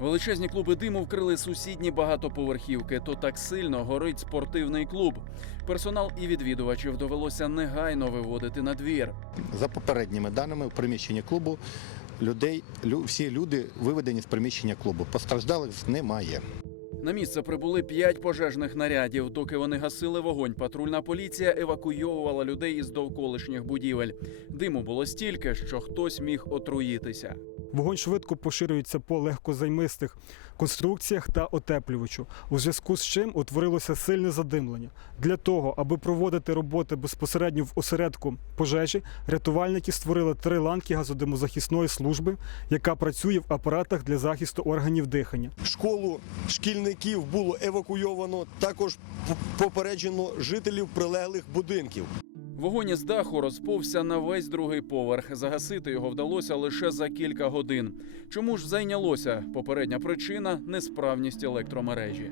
Величезні клуби диму вкрили сусідні багатоповерхівки. То так сильно горить спортивний клуб. Персонал і відвідувачів довелося негайно виводити на двір. За попередніми даними, в приміщенні клубу людей, лю- всі люди виведені з приміщення клубу. Постраждалих немає. На місце прибули п'ять пожежних нарядів. Доки вони гасили вогонь, патрульна поліція евакуйовувала людей із довколишніх будівель. Диму було стільки, що хтось міг отруїтися. Вогонь швидко поширюється по легкозаймистих конструкціях та отеплювачу, у зв'язку з чим утворилося сильне задимлення. Для того, аби проводити роботи безпосередньо в осередку пожежі, рятувальники створили три ланки газодимозахисної служби, яка працює в апаратах для захисту органів дихання. Школу шкільників було евакуйовано. Також попереджено жителів прилеглих будинків. Вогонь із даху розповся на весь другий поверх. Загасити його вдалося лише за кілька годин. Чому ж зайнялося? Попередня причина несправність електромережі.